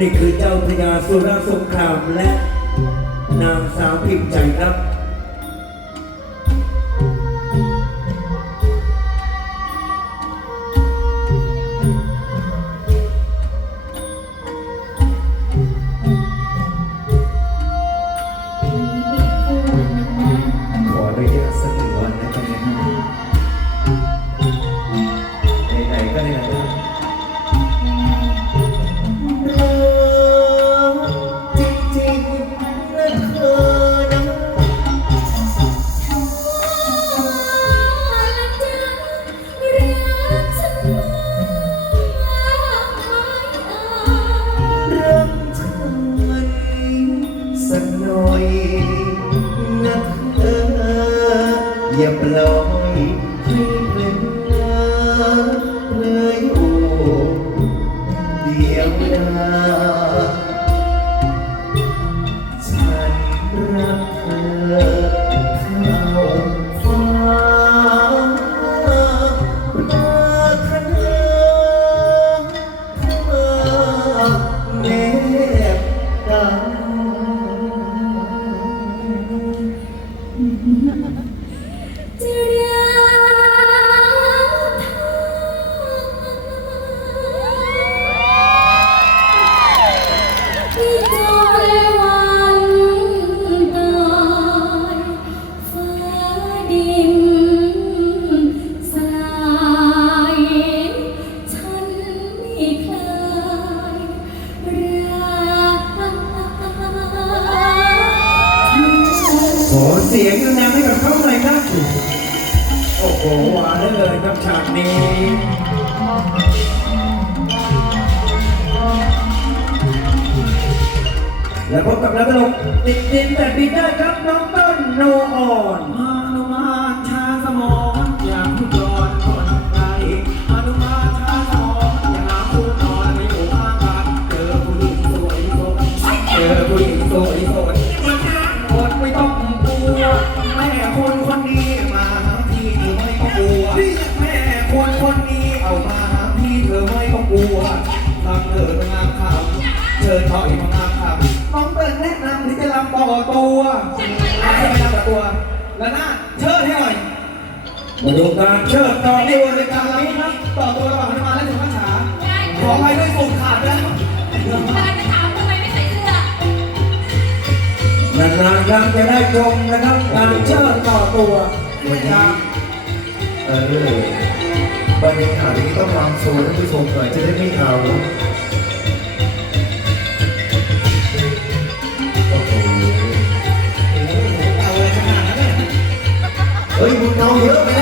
นี่คือเจ้าพญาสุรสงครามและนางสาวพิมพ์ใจครับ นักเธออย่าปล่อย เชิญเขาอีกมากครับน้องเบิร์แนะนำที่จะลำต่อตัวให้ไปลำต่อตัวแล้วนะเชิญให้หน่อยมาดูการเชิญต่อนี่วันการนี้นะต่อตัวระหว่างนักมานและถึงผ้าฉาขอไปด้วยสูตขาดนะนานๆครั้งจะได้ชมนะครับการเชิดต่อตัวนะครับเออบรรยากาศนี้ต้องวางสูงให้ผู้ชมหน่อยจะได้ไม่เหงา don't get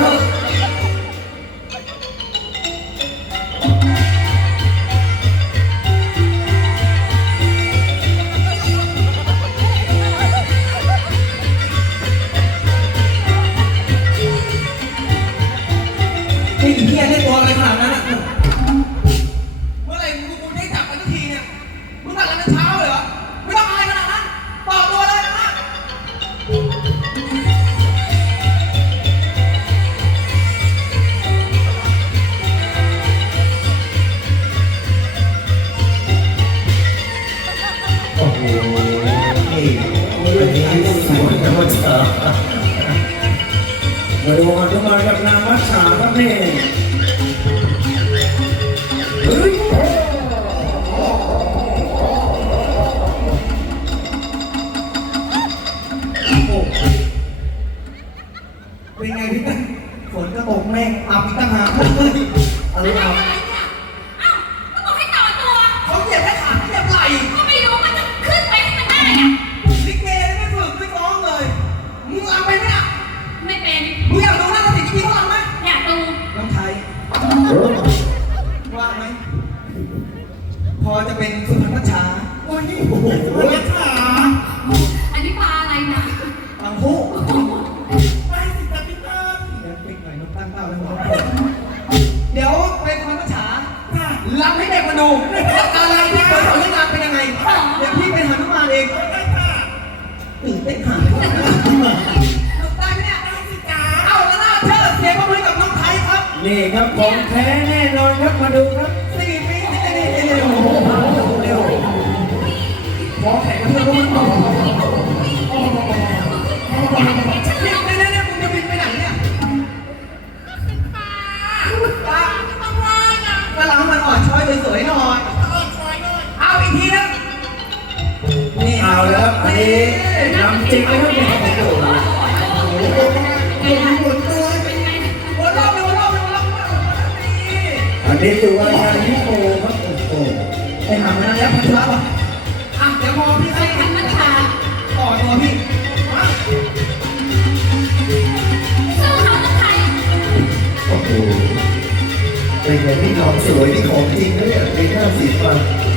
ดูกันทุกคนกับนางมัชฉาครับนี่ รับให้เด็กมาดูว่าอะไรที่เคยสอนเรื่องงานเป็นยังไงเดี๋ยวพี่ไปหานุมานเองตื่นเต้นหาได้ไหมเนี่ยได้สิจ้าเอาแล้วนะเธอเสียงประมือกับน้องไทยครับนี่ครับของแท้แน่นอนครับมาดูครับสี่ปีนี่นี่นี่นี่โอ้โหเร็วขอแข่งกันเถอะทุกคนเนี่ยเนี่ ยสวยๆหน่อยเอาอีกทีนะนี่เอาแล้วครับอันนี้นำจริงนะครับเนี่ยโอ้โหหมุนตัววนรอบวนรอบวนรอบนี่อันนี้ตัวชาฮิโปครับโอ้โหไปหามาแล้วพันธุระ เป็นไงนี่น้องสวยนี่ของจริงนะเนี่ยเป็นหน้าสีฟัน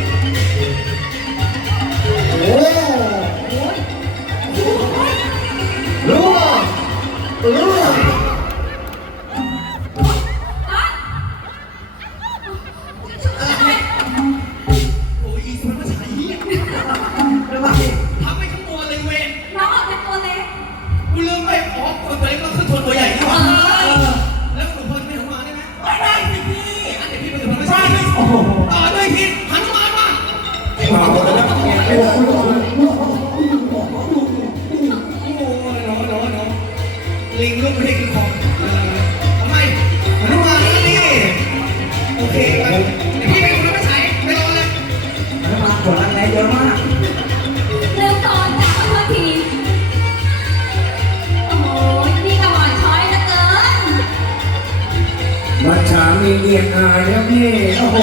เคครับพี่ไปถึงพลไม่ใช่ไม่รอเลยน้ำมันขวดแรเยอะมากเรื่องตอนจาขอโทษทีโอ้โหนี่ก็อ่อนช้อยเหลือเกินมัจฉามีเอียงอายครับนี่โอ้โห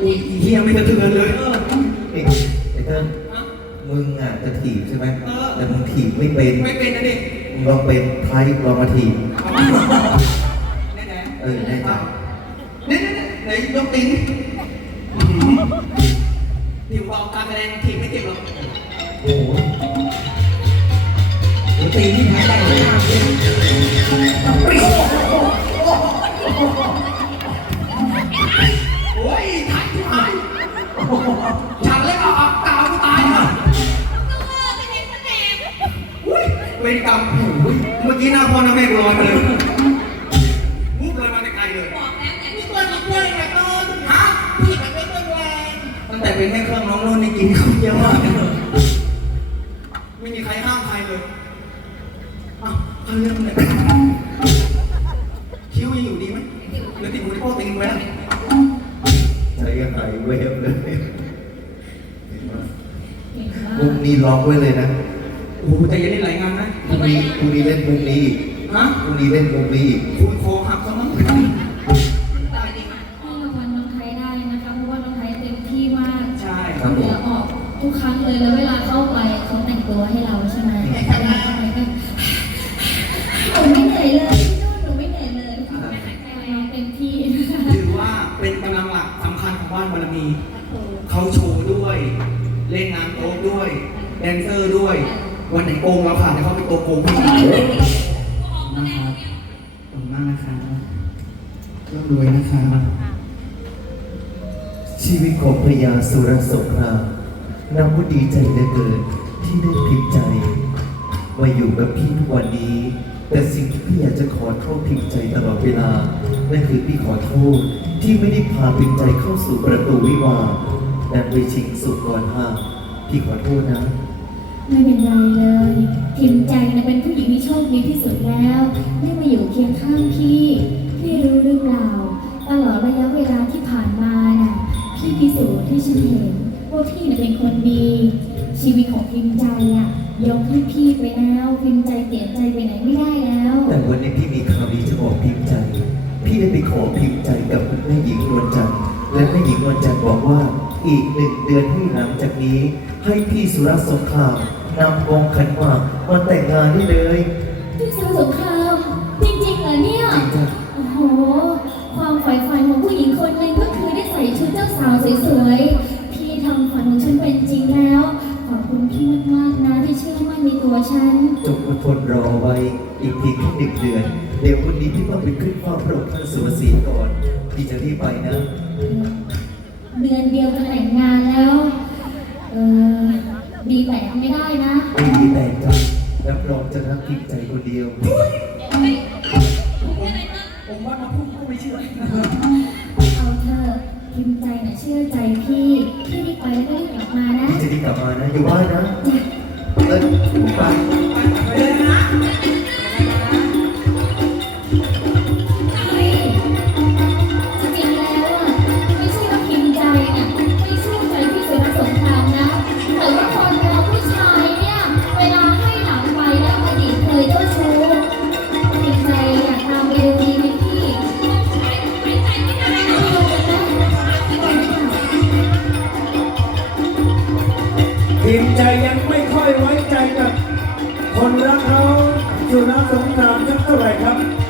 อุ้ยเฮียไม่กระเทือนเลยเอ้ยไอ้เติ้ลมึงอะจะถีบใช่ไหมแต่มึงถีบไม่เป็นไม่เป็นนะเด็กมึงลองเป็นไทยลองมาถีบแน่แน่เออแน่ใจเนี่ยเนี่ยไหนยกตีนผิวเบาการแสดงทีมไม่เจ็บหรอกโอ้โหตีนี่แพ้แรงมากเลย อ้าวเอาเรื่องเลยคิ้วยังอยู่ดีไหมหรือติดหูที่พ่อติงไว้แล้วใช้หายเวฟเลยเห็นไหมเห็นว่ามุมนี้ล็อกไว้เลยนะโอ้โหใจเย็นนี่หลายงานนะพรุ่งนี้พรุ่งนี้เล่นมุมนี้อีกฮะพรุ่งนี้เล่นมุมนี้อีกคุณโคหักซะมั้งตายจริงให้รางวัลน้องไทยได้นะคะเพราะว่าน้องไทยเต็มที่มากใช่ครับผเหงื่มอออกทุกครั้งเลยแล้วเวลาเข้าไปเขาแต่งตัวให้เราใช่ไหมเวลาเข้าไปก็ พี่นุ่นหนูไม่เหนื่อยเลยน้องเต็มที่นะคะถือว่าเป็นกำลังหลักสำคัญของบ้านบารมี เขาโชว์ด้วย เล่นงานโต๊ะด้วย แดนเซอร์ด้วย วันไหนโกงเราผ่านให้เขาเป็นตัวโกงพี่นะครับขอบคุณมากนะครับร่ำรวยนะครับชีวิตของพระยาสุรสงครามนับว่าดีใจเหลือเกินที่ได้พิมพ์ใจมาอยู่กับพี่ทุกวันนี้ แต่สิ่งที่พี่อยากจะขอโทษพิมพ์ใจตลอดเวลา นั่นคือพี่ขอโทษที่ไม่ได้พาพิมพ์ใจเข้าสู่ประตูวิวาห์แต่ไปชิงสุกก่อนห้าพี่ขอโทษนะ ไม่เป็นไรเลยพิมใจนะเป็นผู้หญิงที่โชคดีที่สุดแล้วได้มาอยู่เคียงข้างพี่พี่รู้หรือเปล่าตลอดระยะเวลาที่ผ่านมาน่ะพี่พิสูจน์ให้เห็นว่าพี่น่ะเป็นคนดี ชีวิตของพิมใจอะ ยกให้พี่ไปแล้วพิมพ์ใจเสียใจไปไหนไม่ได้แล้ว แต่วันนี้พี่มีข่าวดีจะบอกพิมพ์ใจ พี่ได้ไปขอพิมพ์ใจกับคุณแม่หญิงนวลจันทร์และแม่หญิงนวลจันทร์บอกว่าอีกหนึ่งเดือนให้หลังจากนี้ ให้พี่สุรสงครามนำวงขันหมากมาแต่งงานได้เลยพี่สาวสงครามจริงๆเหรอเนี่ย จริงจ้ะโอ้โห ความใฝ่ฝันของผู้หญิงคนหนึ่งก็คือได้ใส่ชุดเจ้าสาวสวยๆ วฉัน จงอดทนรอไว้อีกเพียงแค่หนึ่งเดือน เดี๋ยววันนี้พี่ต้องไปขึ้นเฝ้าพระองค์ท่านสุรสีก่อนพี่จะรีบไปนะ เดือนเดียวจะแต่งงานแล้ว เออดีแต่ไม่ได้นะ ไม่มีแต่งกันรับรองจะรักพิมพ์ใจคนเดียวผมว่ามาพูดก็ไม่เชื่อเอาเถอะพิมพ์ใจนะเชื่อใจพี่ พี่รีบไปแล้วก็รีบกลับมานะ พี่จะรีบกลับมานะ อยู่บ้านนะเอ 봐.